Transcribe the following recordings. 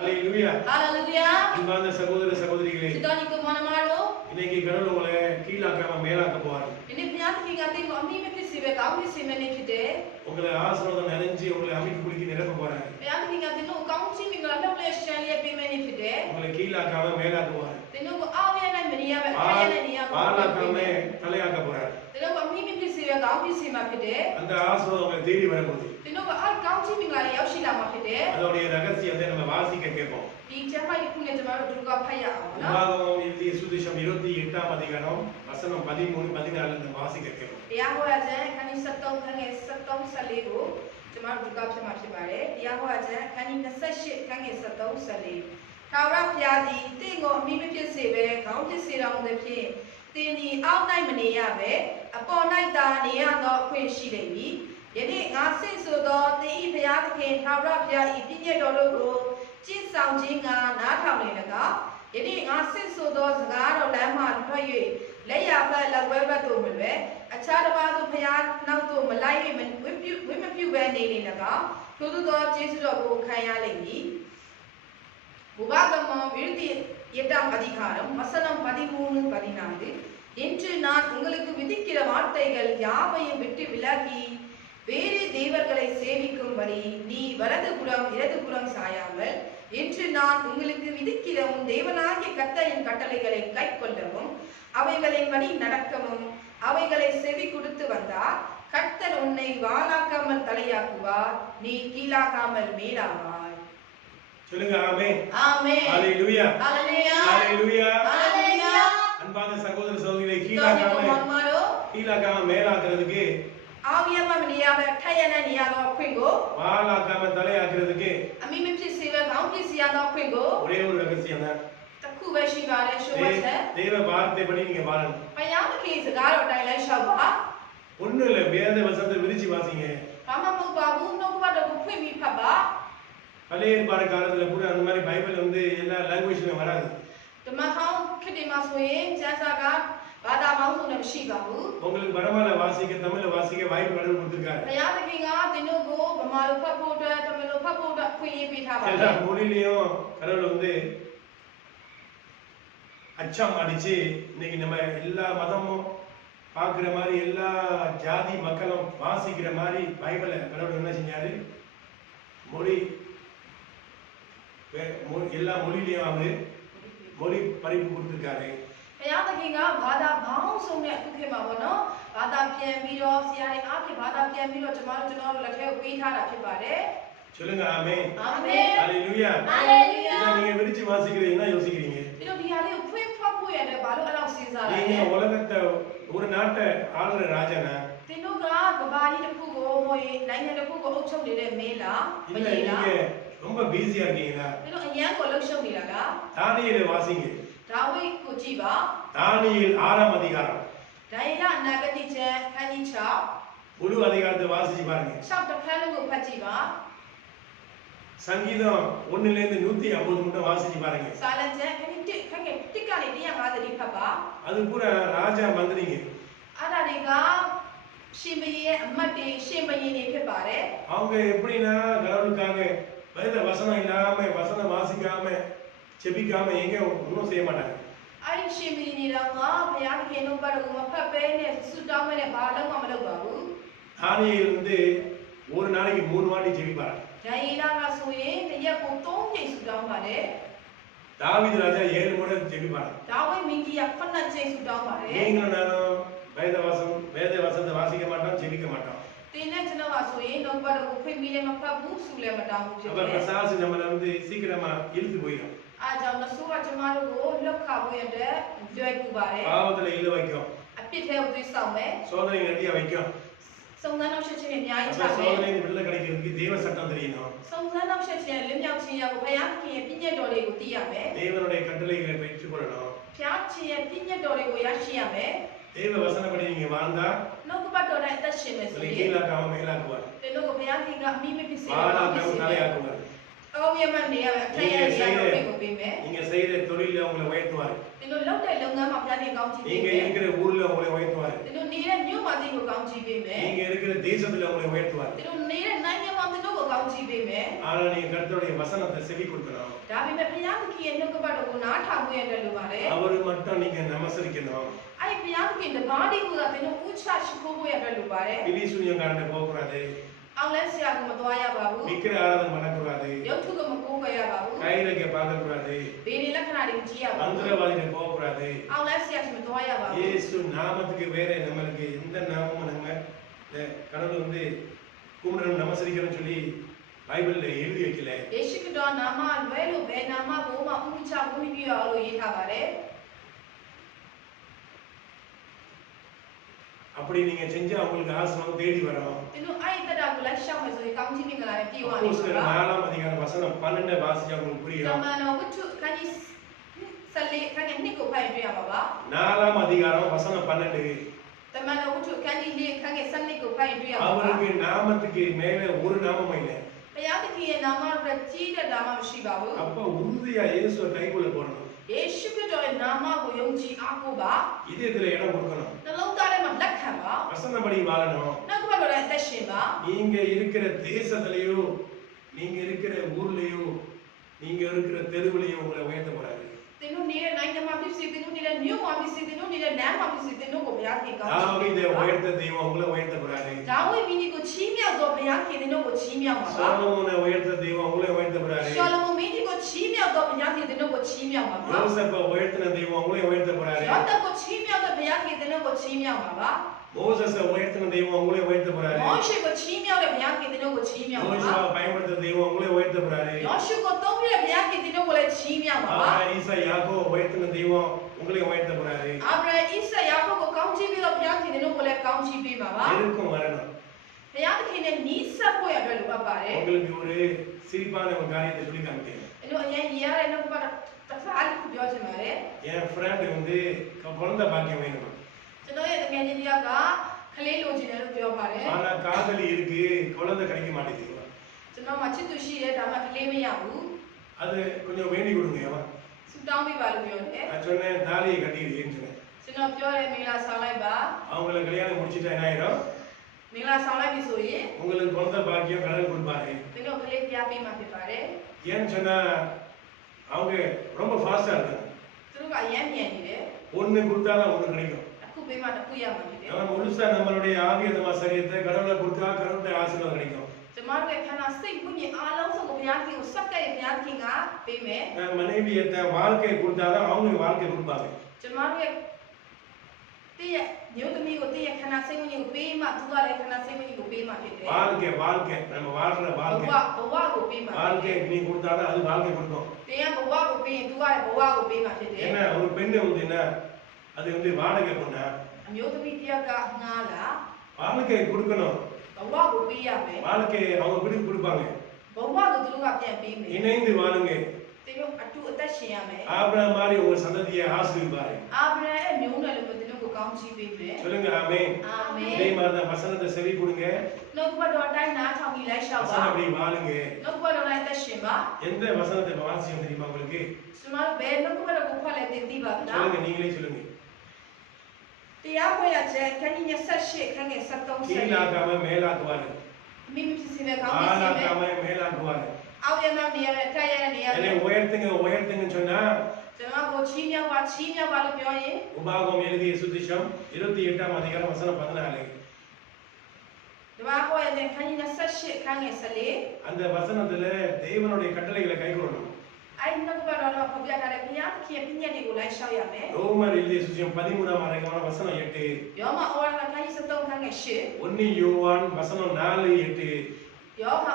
Hallelujah. Hallelujah. அன்பான சகோதர சகோதரிகளே, Sidonico Monamaro. இன்னைக்கு கடவுள் உங்களை கீழாக்காம மேலாக்க போறாரு. In the Piatti Gati, Omni Siva, Gaudi Simenity. உங்களை ஆசீர்வாதம் நிறைஞ்சு உங்களை அமைப்பு குலுக்கி நிரப்ப போறாரு. Piatti Gati, no counting, we got a place, Shally, be many today. உங்களை கீழாக்காம மேலாக்குவாரு. They know how we are many of பாலாக்காம தலையாக்க போறாரு. They know what me Siva, Gaudi Sima today. அந்த ஆசீர்வாதம் உங்களை தேடி வரும்போது They know what counting, like Yoshila today. அதோடைய ரகசியத்தை நம்ம வாசிக்க கேட்போம். Teacher, my Pune tomorrow to go pay out. உபாகமம் எழுதிய சுவிசேஷம் 28ஆம் அதிகாரம் வசனம் 13 14 இந்த வாசிக்க கேட்போம். Yahoaja, can you set down Salego? Tomorrow to go to Machibare. Yahoaja, can you necessitate, can you set down Salego? Kara Piadi, thing or Mimiki Sebe, County Sira on the Pin. Tini outline Maniabe, upon night Dania, not Queen Shilevi. Yet, I say so, the Ipiat Kara Pia, Ipinia Dologo, Chin Sound Jinga, Nata. Yet, I say so, those God or Lama, Toye, lay up like Weber to Mule, a child about the Piat, now to Malay women few were named in a car, to the God Jesus of Kaya Lady. Ubagama will be Yetam Padikaram, Masanam Padimun Padinadi, into not Ungalku Vidikira Martagal, Yahweh Vitti Villaki, Very Devakalai Sevikum Ni Varadapuram, Iradapuram Sayamal, into not Ungalku Vidikiram, Devanaki Kata in Katalagal, Kaikolavum, Avagalai Mani Nadakamum, Avagalai Sevi Kudutavanda, Katar Unne, Vala Kamal Talayakuva, Ni Kila Kamal Mela. சொல்லுங்க ஆமென். ஆமென். ஹalleluya. ஹalleluya. ஹalleluya. ஹalleluya. அன்பான சகோதர சகோதரிகளே, கீழாக்காம மேலாக்குறதுக்கு ஆவியமா நியாப டையன நியாப குங்கோ வாலாக்காம தலையாக்குறதுக்கு அமிமிச்சி சிவ county சியாத குங்கோ ஒரே ஒரு ரகசியம் தான். தக்கு வஷி வாரே ஷோவச்ச தேவ வார்த்தைப்படி நீங்க வாழணும். பயாத கேஸ் காரோ டைலை ஷவா ஒண்ணு இல்ல, வேத வசனத்தை விரிச்சு வாசிங்க. காமமு பாபு நோகுவா ட குஃபி பபா பழைய ஏற்பாடு காலத்துல கூட அந்த மாதிரி பைபிள் வந்து எல்லா லாங்குவேஜ்லயும் வராது. உங்களுக்கு பரமால வாசிக்க தமிழ்ல வாசிக்க வாய்ப்பு கடவுள் கொடுத்திருக்காரு. எல்லா மொழியிலயும் கடவுள் வந்து அச்சம் அடிச்சு இன்னைக்கு நம்ம எல்லா மதமும் பாக்குற மாதிரி எல்லா ஜாதி மக்களும் வாசிக்கிற மாதிரி பைபிளை கடவுள் என்ன செஞ்சாரு, மொழி எல்லா மொழியிலையும் அவரு மொழி பறிப்பு கொடுத்திருக்காரு. சொல்லுங்க ஆமென். ஹalleluya. நீங்க விரிச்சு வாசிக்கிறீங்கன்னா யோசிக்கிறீங்க. நீங்க உலகத்தை ஒரு நாட்டை ஆளுற ராஜானா நீங்க ரொம்ப பிஸியா இருக்கீங்களா? தானியேலை வாசிங்க. தானியேல் 6ஆம் அதிகாரம் முழு அதிகாரத்தை வாசிச்சு பாருங்க. சங்கீதம் 1 ல இருந்து 150 மட்டும் வாசிச்சு பாருங்க. அது கூட ராஜா மந்திரிங்க. அவங்க எப்படின்னா கடவுளுக்காக வேத வசனம் இல்லாம வசனம் வாசிக்காம செபிக்காம எங்க ஒன்றும் செய்ய மாட்டாங்க. தானியேல் வந்து ஒரு நாளைக்கு 3 வாட்டி ஜெபிப்பாரு. தாவீது ராஜா 7 முறை ஜெபிப்பாரு. நீங்களும் நானும் வேத வசனத்தை வாசிக்க மாட்டோம், ஜெபிக்க மாட்டோம். பிரசாசு நம்மள வந்து சீக்கிரமா இழுத்து போயிடும். பாவத்துல இழு வைக்கும், சோதனை நிறைய வைக்கும். சோதனை விடுதலை கிடைக்கிறதுக்கு தேவ சட்டம் தெரியணும். தேவனுடைய கட்டளைகளை பெற்றுக்கொள்ளணும். தேவ வசனப்படி நீங்க வாழ்ந்தா கீழாக்காம மேலாக்குவார், வாலாக்காம தலையாக்குவார். အော်ရမနေရမယ်အထက်ရရကိုပေးမယ် நீங்க செய்யற தொழில உங்களை உயர்த்துவாரு ဒီလိုလောက်တဲ့လုပ်ငန်းမှာဘုရားတင်ကောင်းချီးပေး நீங்க မယ် இருக்கிற ஊர்ல உங்களை உயர்த்துவாரு ဒီလိုနေတဲ့မြို့မှာတင်ကိုကောင်းချီးပေးမယ် நீங்க இருக்கிற தேசத்துல உங்களை உயர்த்துவாரு ဒီလိုနေတဲ့နိုင်ငံမှာတင်ကိုကောင်းချီးပေးမယ် ஆனா நீங்க கர்த்தருடைய வசனத்தை செவி கொடுக்கணும் ဒါပေမဲ့ဘုရားသခင်ရဲ့နှုတ်ကပတ်တော်ကိုနားထောင်ရတဲ့လူပါတယ် அவரு மட்டும் நீங்க நமஸ்கரிக்கணும் အဲ့ဒီဘုရားသခင်တပါးဒီကိုသာတင်ကိုဥချရှိခိုးဖို့ရတဲ့လူပါတယ် பிலி சூரியக்காரன் போக கூடாது အောင်လဲဆရာကမသွားရပါဘူး விக்கிர ஆராதனை பண்ண கூடாது ရုပ်ထုကမကိုးကွယ်ရပါဘူး கைரேகை பார்க்க கூடாது ဘေးဒီလက္ခဏာတွေကိုကြည့်ရပါဘူး மந்திரவாதிகிட்ட போக கூடாது အောင်လဲဆရာကမသွားရပါဘူး இயேசு நாமத்துக்கு வேற நம்மளுக்கு எந்த நாமமும் நம்ம கடவுள் வந்து கும்பிடணும் நமஸ்கரிக்கணும்னு சொல்லி பைபிள்ல எழுதி வைக்கல ယေရှုခရစ်တော်နာမလွဲလို့ဘယ်နာမကိုမှဥပ္ပချဝိပိယအောင်လို့ရေးထားပါတယ် அப்படி நீங்க செஞ்சா உங்களுக்கு ஆசீர்வாதம் தேடி வரும் ဒီလိုအဲ့ဒီတက်တာကိုလိုက်ရှောက်မယ်ဆိုရင်ကောင်းချီးမင်္ဂလာနဲ့ပြေဝနေ அப்போஸ்தலர் ပါ 4ஆம் அதிகாரம் வசனம் 12 வாசிச்சா உங்களுக்கு တ புரியும் မန်တော်ဝတ္ထုခန်းကြီး14ခန်းကြီး2ကိုဖတ်တွေ့ရပါပါ 4ஆம் அதிகாரம் வசனம் 12 တမန်တော်ဝတ္ထုခန်းကြီး4ခန်းကြီး12ကိုဖတ်တွေ့ရပါပါ அவருக்கு நாமத்துக்கு மேல ஒரு நாமமும் இல்லை ဘုရားသခင်ရဲ့နာမတော်ကြီးတဲ့နာမမရှိပါဘူး அப்ப உறுதியா இயேசுவை கைக்குள்ள போடணும் ယေရှုခရစ်တော်ရဲ့နာမကိုယုံကြည်အားကိုးပါ இதயத்துல இடம் கொடுக்கணும் နှလုံးသားထဲမှာလက်ခံပါ வசனப்படி வாழணும் နောက်ကဘက်တော်လည်းအသက်ရှင်ပါ நீங்க இருக்கிற தேசத்திலேயோ நீங்க இருக்கிற ஊர்லயோ நீங்க இருக்கிற தெருவுலயோ உங்களை உயர்த்த போறாரு သင်တို့နေတဲ့နိုင်ငံမှာဖြစ်စေသင်တို့နေတဲ့မြို့မှာဖြစ်စေသင်တို့နေတဲ့လမ်းမှာဖြစ်စေသင်တို့ကိုဘုရားသခင်ကောင်းချီး தாவீதை ပေးပါ உயர்த்த தெய்வம் உங்களை உயர்த்த போறாரு ဒါဝိဒ်မင်းကြီးကိုချီးမြှောက်တော့ဘုရားခင်သင်တို့ကိုချီးမြှောက်ပါပါ சாலமோனை உயர்த்த தெய்வம் உங்களை உயர்த்த போறாரு ရှောလမုန်မင်းကြီးကိုချီးမြှောက်တော့ဘုရားခင်သင်တို့ကိုချီးမြှောက်ပါပါ யோசேப்பை உயர்த்தின தெய்வம் உங்களை உயர்த்த போறாரு ယောသပ်ကိုချီးမြှောက်တော့ဘုရားခင်သင်တို့ကိုချီးမြှောက်ပါပါ மோசேஸை உயர்த்தின தெய்வம் உங்களை உயர்த்த போறாரு မောရှေကိုချီးမြှောက်တဲ့ဘုရားခင်သင်တို့ကိုချီးမြှောက်ပါပါ யோசுவா பயன்படுத்த தெய்வம் உங்களை உயர்த்த போறாரு ယောရှုကိုသုံးပြီးတဲ့ဘုရားခင်သင်တို့ကိုလည်းချီးမြှောက်ပါပါ ஆபிரகாம் ஈசா யாக்கோபை உயர்த்தின தெய்வம் உங்களை உயர்த்த போறாரு အာဗြဟံဣဆက်ယာကုပ်ကိုကောင်းချီးပြီးတော့ဘုရားခင်သင်တို့ကိုလည်းကောင်းချီးပေးပါပါ எதுக்கும் வரணும் ဘုရားသခင်နဲ့နီးစပ်ဖို့ရအတွက်လိုအပ်ပါတယ် உங்களுக்கு ஒரு சிரிப்பான ஒரு காரியத்தை சொல்லி காமிக்கிறேன் အဲ့လိုအရင်ရရတဲ့နောက်ကတစ်ခါလေးပြောချင်ပါတယ် என் ஃப்ரெண்ட் வந்து குழந்தை பாக்கியம் வேணும் ကျွန်တော်ရဲ့တကယ်ချင်းတယောက်ကခလေးလိုချင်တယ်လို့ပြောပါတယ် ஆனா காதலி இருக்கு குழந்தை கிடைக்க மாட்டேங்குது ကျွန်တော်မှချစ်သူရှိတယ်ဒါမှခလေးမရဘူး அது கொஞ்சம் வேண்டி கொடுங்க அவன் ဆူတောင်းပေးပါလို့ပြောတယ် நான் சொன்னேன் தாலியை கட்டிடுறேன்னு சொன்னேன் ကျွန်တော်ပြောတယ်မင်္ဂလာဆောင်လိုက်ပါ அவங்கள கல்யாணம் முடிச்சுட்டா என்ன ஆயிரும் မင်္ဂလာဆောင်လိုက်ပြီဆိုရင် உங்களுக்கு குழந்தை பாக்கியம் கடவுள் கொடுப்பாரு ကျွန်တော်ခလေးပြပေးမှဖြစ်ပါတယ် ஏன்னு சொன்னா அவங்க ரொம்ப ஃபாஸ்டா இருக்காங்க သူတို့ကအရင်မြန်နေတယ် ஒண்ணு கொடுத்தாதான் ஒண்ணு கிடைக்கும் အခုပေးမှတစ်ခုရမှာဖြစ်တယ် நம்ம முழுசா நம்மளுடைய ஆவியதமா சரீரத்தை கடவுளை கொடுத்தா கடவுளுடைய ஆசீர்வாதம் கிடைக்கும் ကျွန်မတို့ရဲ့ခန္ဓာစိတ်ဝိညာဉ်အားလုံးစုံကိုဘုရားခင်ကိုစက္ကရဲ့ဘုရားခင်ကပေးမယ် மனைவியை வாழ்க்கையை கொடுத்தாதான் அவங்க வாழ்க்கை கொடுப்பாங்க ကျွန်မတို့ရဲ့တည့်ရဲ့မျိုးသမီးကိုတည့်ရဲ့ခန္ဓာစိတ်ဝိညာဉ်ကိုပေးမှသူကလည်းခန္ဓာစိတ်ဝိညာဉ်ကိုပေးမှဖြစ်တယ် வாழ்க்கை நம்ம வாழ்ற ဘ வாழ்க்கை ဝကိုပေးမှ வாழ்க்கை நீ கொடுத்தாதான் அது வாழ்க்கை கொடுக்கும் တင်ကဘဝကိုပေးရင်သူကလည်းဘဝကိုပေးမှဖြစ်တယ် ஏன்னா ஒரு பெண்ணு வந்து என்ன அது வந்து வாடகை பொண்ணா အမျိုးသမီးတစ်ယောက်ကငားလာ வாழ்க்கையை கொடுக்கணும் ဘဝကိုပေးရမယ် வாழ்க்கையை அவங்க பிடிப்பு கொடுப்பாங்க ဘဝကိုသူတို့ကပြန်ပေးမယ် இணைந்து வாழுங்க တင်တို့အတူအသက်ရှင်ရမယ် ஆபிரகாம் மாதிரி உங்க சந்ததியை ஆசீர்வதிப்பாரு အာဗြဟံရဲ့မျိုးနွယ်လိုမျိုးတင်တို့ကိုကောင်းချီးပေးမယ် சொல்லுங்க ஆமென் အာမင် இதே மாதிரி தான் வசனத்தை செவி கொடுங்க နှုတ်ဘတ်တော်အတိုင်းနားထောင်ပြီးလိုက်လျှောက်ပါ வசனம் அப்படி வாழுங்க နှုတ်ဘတ်တော်တိုင်းအသက်ရှင်ပါ எந்த வசனத்தை வாசியம் தெரியுமா உங்களுக்கு ကျွန်တော်ဘယ်နှုတ်ဘတ်တော်ကိုဖတ်လဲသိပါ့မလား சொல்லுங்க நீங்களே சொல்லுங்க တရားပွဲရချက်ခန်းကြီး28ခန်းငယ်73 கீழாக்காம மேலாக்குவாரு မိမိဖြစ်စီပဲကောင်းဖြစ်စီပဲ ஆளாக்காம மேலாக்குவாரு အောက်ရနောက်နေရာနဲ့တက်ရတဲ့နေရာ என்னை နဲ့ உயர்த்துங்கன்னு சொன்னா ကျွန်တော်ကိုချီးမြှောက်ပါလို့ပြောရင် உபாகம் எழுதிய சுவிசேஷம் 28ஆம் அதிகாரம் வசனம் 14 ဒီမှာပွဲရတဲ့ခန်းကြီး28ခန်းငယ်14 அந்த வசனத்துல தேவனுடைய கட்டளைகளை கைக்கொள்ளணும் အဲ့ဒီနောက်ဘက်တော့ဖော်ပြထားတဲ့ဘုရားသခင်ပြည့်ညက်တွေကိုလိုက်လျှောက်ရမယ် ரோமர் எழுதிய சுவிசேஷம் 13ஆம் அதிகாரம் வசனம் 8 ယောမဩဝါဒခန်းကြီး73ခန်းငယ်8 1 யோவான் வசனம் 4:8 ယောမ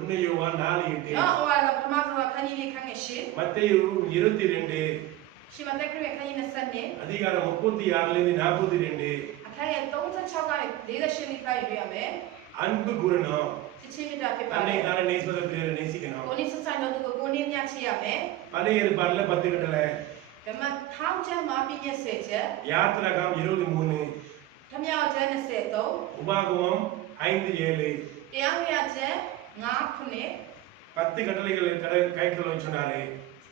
1 யோவான் 4:8 ယောဩဝါဒပထမဆုံးခန်းကြီးလေးခန်းငယ်8 மத்தேயு 22 ရှမသက်ခရစ်ခန်းကြီး20 அதிகாரம் 36ல இருந்து 42 အခန်းငယ်36ကနေ48လိပိုက်ရမယ် அன்பு கூறணும் ချစ်ချင်းမြတ်တာဖြစ်ပါတ அன்னை ယ် தானே நேசிப்பதை பிரியரை நேசிக்கணும் ကိုနိစဆိုင်တော့ကိုနင်းမြတ်ချရမယ် பழைய ஏற்பாடுல 10 கட்டளை ဓမ္မထောင်းကျမ်းမှာပြည့်ညက်10ချက် யாத்திராகம் 23 ဓမ္မရောက်ကျမ်း23 உபாகமம் 5:7 တရားဝရကျမ်း9ခုနှစ် 10 கட்டளைகளை கைக்கொள்ள சொன்னாரு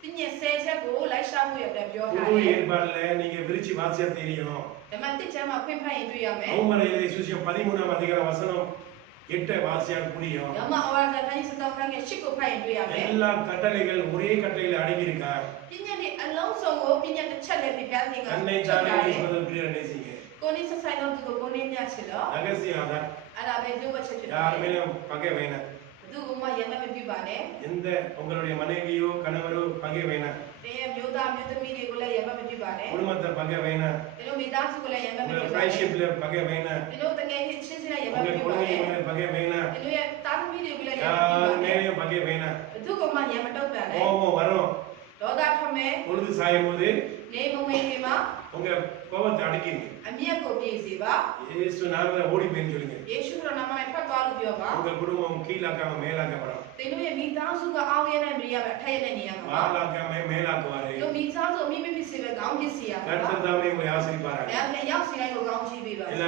ပညာ10ချက်ကိုလိုက်ရှာမှုရတဲ့ပြောထား புது တယ် ஏற்பாடுல நீங்க விரிச்சு வாசியா தெரியும் ဓမ္မတစ်ချမ်းမှာဖွင့်ဖတ်ရင်တွေ့ရမယ် அவமர எழுதிய சுவிசேஷம் 13ஆம் அதிகாரம் வசனம் 8 வாசியா புரியும் ဓမ္မဩဝါဒခန်းကြီး7ခန်းရဲ့8ကိုဖတ်ရင်တွေ့ရမယ် எல்லா கட்டளைகள் ஒரே கட்டளையில அடங்கி இருக்கா ပညာတွေအလုံးစုံကိုပညာတစ်ချက်နဲ့ပြပြခြင်းက அன்னை தானே என்பது பிரியர் நேசிங்க ကိုနေဆက်ဆိုင်တော့ဒီကိုနေမြချစ်လို့ ரகசியம் அதான் အဲ့ဒါပဲဒီဘက်ချက်ဖြစ်ပါ யார் மேலும் பகை வேணாம் ဘသူကမှရမ်းမပြပါနဲ့ எந்த உங்களுடைய மனைவியோ கணவரோ பகை வேணாம் တင်းရဲ့မျိုးသားမျိုးသမီးတွေကိုလည်းရမ်းမပြပါနဲ့ குடும்பத்தை பகை வேணாம் ဒီလိုမိသားစုကိုလည်းရမ်းမပြ உங்க ပါနဲ့ ஃப்ரெண்ட்ஷிப்ல பகை வேணாம் ဒီလိုတကယ်ချင်းချင်းနဲ့ရမ်းမ உங்க ပြပါ குழந்தை နဲ့ மேல பகை வேணாம் ဒီလိုရဲ့တာသမီတွေကိုလည်းရမ်းမပြ யார் ပါနဲ့ மேலேயும் பகை வேணாம் ဘသူကမှရမ်းမတော့ပါနဲ့ கோபம் வரும் ဒေါသထွက်မယ် பொழுது சாயும் போது နေမဝင်ခင်မှာ உங்க கோபத்தை அடக்கிங்க အမျက်ကိုပြေစေပါ இயேசு நாமத்துல ஓடி போயின்னு சொல்லுங்க ယေရှုခရစ်နာမနဲ့ဖတ်သွားလို့ပြောပါ உங்க குடும்பம் கீழாக்காம மேலாக்கப்படும் သင်တို့ရဲ့မိသားစုကအောင်းရဲနဲ့မရရပဲအထက်ရနဲ့နေရမှာပါ வாழாக்காம மேலாக்குவாரு တို့မိသားစုအမိမဖြစ်စေပဲကောင်းဖြစ်စေရမှာပါ கர்த்தர் தாமே உங்களை ஆசீர்வதிப்பாராக အဲ့ဒါရောက်စီတိုင်းကိုကောင်းချီးပေးပါ எல்லா